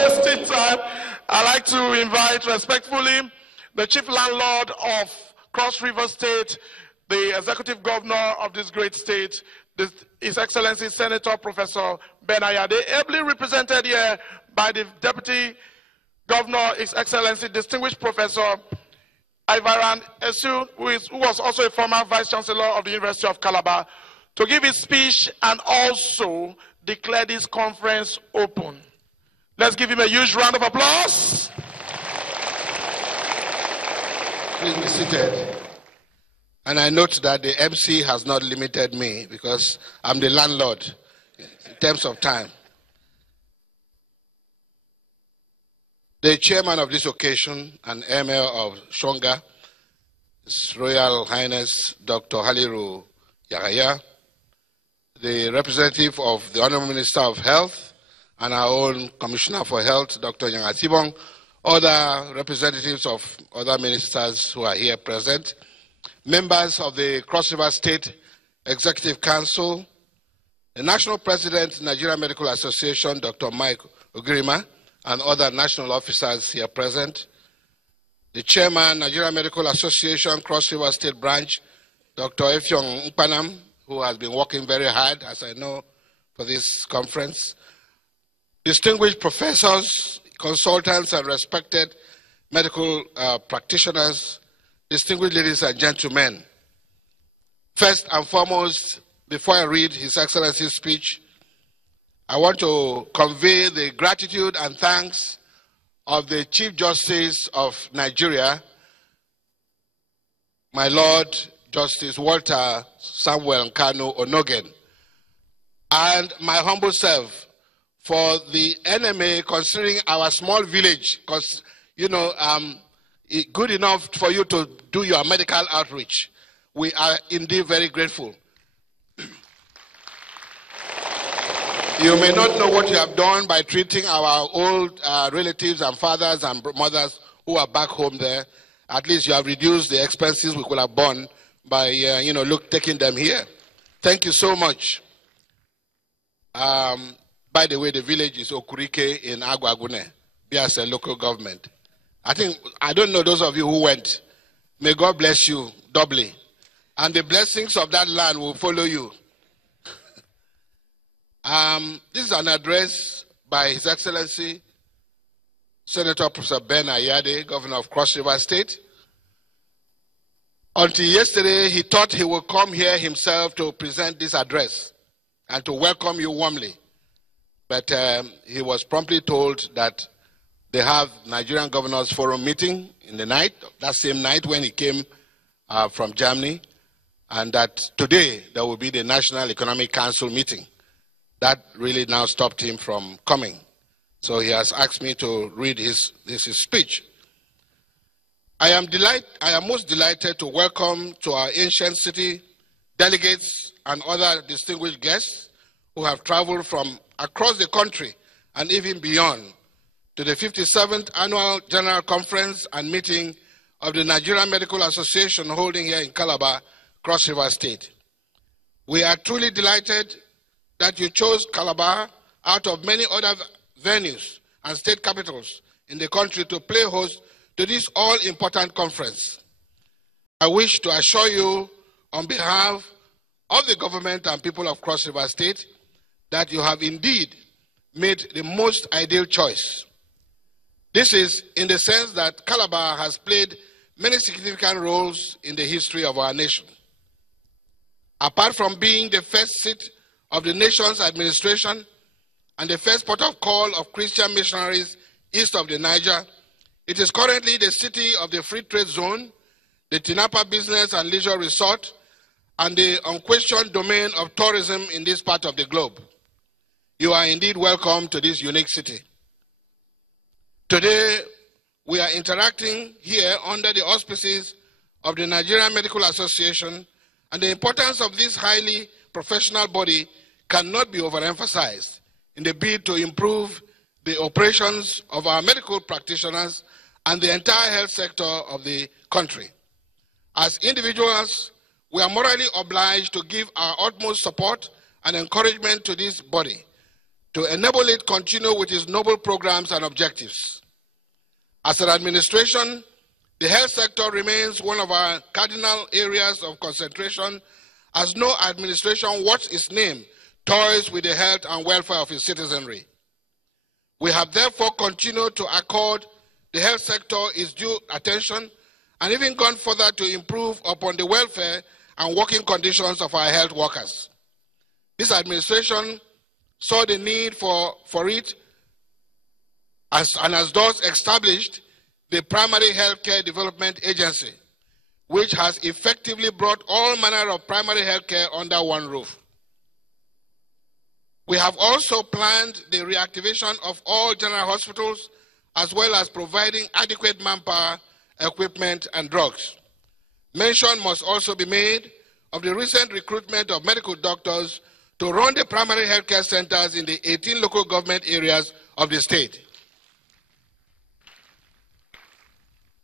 wasting time, I'd like to invite respectfully the Chief Landlord of Cross River State, the Executive Governor of this great state, His Excellency Senator Professor Ben Ayade, ably represented here by the Deputy Governor, His Excellency Distinguished Professor Ivaran Esu, who was also a former Vice Chancellor of the University of Calabar, to give his speech and also declare this conference open. Let's give him a huge round of applause. Please be seated. And I note that the MC has not limited me because I'm the landlord in terms of time. The chairman of this occasion and Emir of Shonga, His Royal Highness Dr. Haliru Yahaya, the representative of the Honorable Minister of Health and our own Commissioner for Health, Dr. Yangatibong, other representatives of other ministers who are here present, members of the Cross River State Executive Council, the National President, Nigerian Medical Association, Dr. Mike Ogirima, and other national officers here present, the Chairman, Nigerian Medical Association, Cross River State Branch, Dr. Effiong Mpanam, who has been working very hard, as I know, for this conference, distinguished professors, consultants, and respected medical practitioners, distinguished ladies and gentlemen. First and foremost, before I read His Excellency's speech, I want to convey the gratitude and thanks of the Chief Justice of Nigeria, my Lord Justice Walter Samuel Nkanu Onogen, and my humble self for the NMA considering our small village, because, good enough for you to do your medical outreach. We are indeed very grateful. You may not know what you have done by treating our old relatives and fathers and mothers who are back home there. At least you have reduced the expenses we could have borne by, taking them here. Thank you so much. By the way, the village is Okurike in Agwagune, Biase local government. I don't know those of you who went. May God bless you doubly. And the blessings of that land will follow you. This is an address by His Excellency Senator Professor Ben Ayade, Governor of Cross River State. Until yesterday, he thought he would come here himself to present this address and to welcome you warmly. But he was promptly told that they have Nigerian Governors Forum meeting in the night, that same night when he came from Germany, and that today there will be the National Economic Council meeting. That really now stopped him from coming. So he has asked me to read his speech. I am most delighted to welcome to our ancient city delegates and other distinguished guests who have traveled from across the country and even beyond to the 57th Annual General Conference and meeting of the Nigerian Medical Association holding here in Calabar, Cross River State. We are truly delighted that you chose Calabar out of many other venues and state capitals in the country to play host to this all-important conference. I wish to assure you on behalf of the government and people of Cross River State that you have indeed made the most ideal choice. This is in the sense that Calabar has played many significant roles in the history of our nation. Apart from being the first seat of the nation's administration and the first port of call of Christian missionaries east of the Niger, it is currently the city of the Free Trade Zone, the Tinapa Business and Leisure Resort, and the unquestioned domain of tourism in this part of the globe. You are indeed welcome to this unique city. Today, we are interacting here under the auspices of the Nigerian Medical Association, and the importance of this highly professional body cannot be overemphasized in the bid to improve the operations of our medical practitioners and the entire health sector of the country. As individuals, we are morally obliged to give our utmost support and encouragement to this body to enable it continue with its noble programs and objectives. As an administration, the health sector remains one of our cardinal areas of concentration, as no administration worth its name toys with the health and welfare of its citizenry. We have therefore continued to accord the health sector its due attention and even gone further to improve upon the welfare and working conditions of our health workers. This administration saw the need for it and has thus established the Primary Healthcare Development Agency, which has effectively brought all manner of primary healthcare under one roof. We have also planned the reactivation of all general hospitals, as well as providing adequate manpower, equipment, and drugs. Mention must also be made of the recent recruitment of medical doctors to run the primary healthcare centers in the 18 local government areas of the state.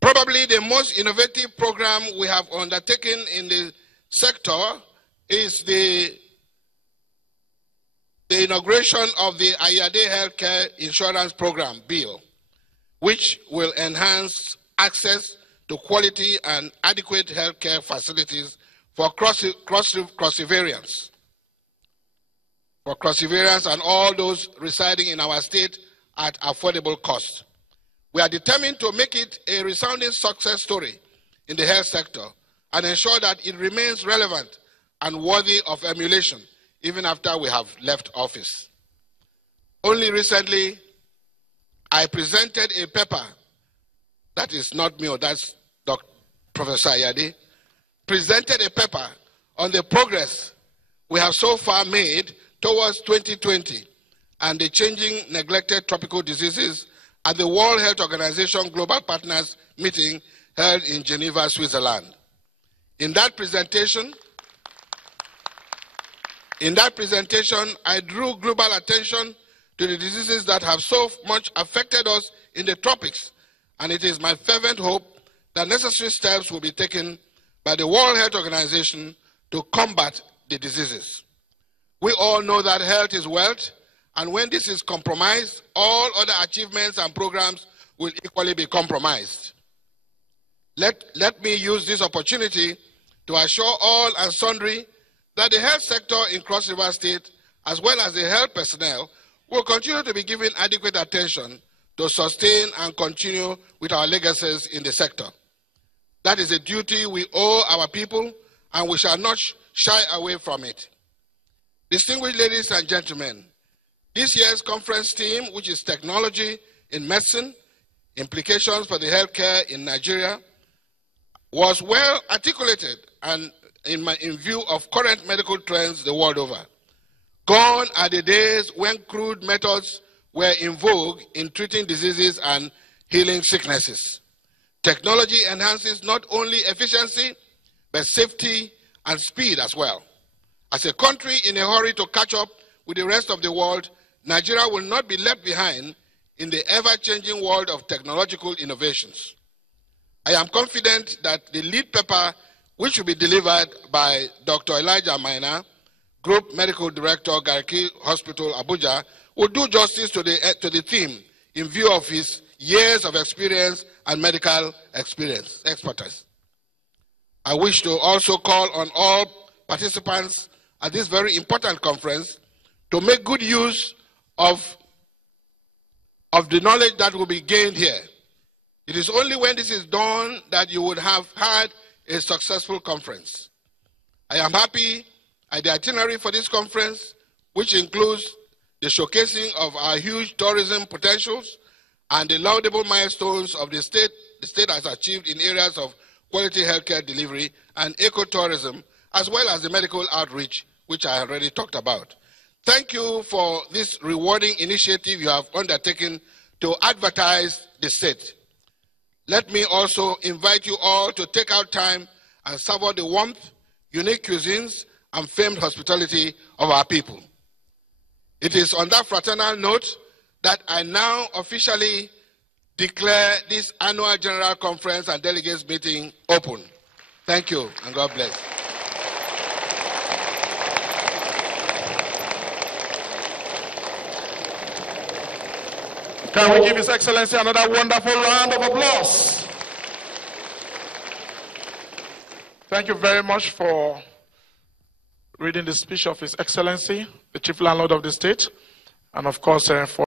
Probably the most innovative program we have undertaken in the sector is the inauguration of the Ayade Healthcare Insurance Program bill, which will enhance access to quality and adequate healthcare facilities for cross-riverians and all those residing in our state at affordable cost. We are determined to make it a resounding success story in the health sector and ensure that it remains relevant and worthy of emulation even after we have left office. Only recently, I presented a paper, that is not me, that's Professor Ayade, presented a paper on the progress we have so far made towards 2020 and the changing neglected tropical diseases at the World Health Organization Global Partners meeting held in Geneva, Switzerland. In that presentation, I drew global attention to the diseases that have so much affected us in the tropics, and it is my fervent hope that necessary steps will be taken by the World Health Organization to combat the diseases. We all know that health is wealth, and when this is compromised, all other achievements and programs will equally be compromised. Let me use this opportunity to assure all and sundry that the health sector in Cross River State, as well as the health personnel, will continue to be given adequate attention to sustain and continue with our legacies in the sector. That is a duty we owe our people, and we shall not shy away from it. Distinguished ladies and gentlemen, this year's conference theme, which is Technology in Medicine, Implications for the Healthcare in Nigeria, was well articulated and in view of current medical trends the world over. Gone are the days when crude methods were in vogue in treating diseases and healing sicknesses. Technology enhances not only efficiency, but safety and speed as well. As a country in a hurry to catch up with the rest of the world, Nigeria will not be left behind in the ever-changing world of technological innovations. I am confident that the lead paper, which will be delivered by Dr. Elijah Maina, Group Medical Director, Garki Hospital, Abuja, will do justice to the theme in view of his years of experience and medical expertise. I wish to also call on all participants at this very important conference to make good use of the knowledge that will be gained here. It is only when this is done that you would have had a successful conference. I am happy at the itinerary for this conference, which includes the showcasing of our huge tourism potentials and the laudable milestones of the state has achieved in areas of quality healthcare delivery and ecotourism, as well as the medical outreach, which I already talked about. Thank you for this rewarding initiative you have undertaken to advertise the state. Let me also invite you all to take out time and savor the warmth, unique cuisines, and famed hospitality of our people. It is on that fraternal note that I now officially declare this annual General Conference and Delegates meeting open. Thank you, and God bless. Can we give His Excellency another wonderful round of applause? Thank you very much for reading the speech of His Excellency, the Chief Landlord of the State, and of course for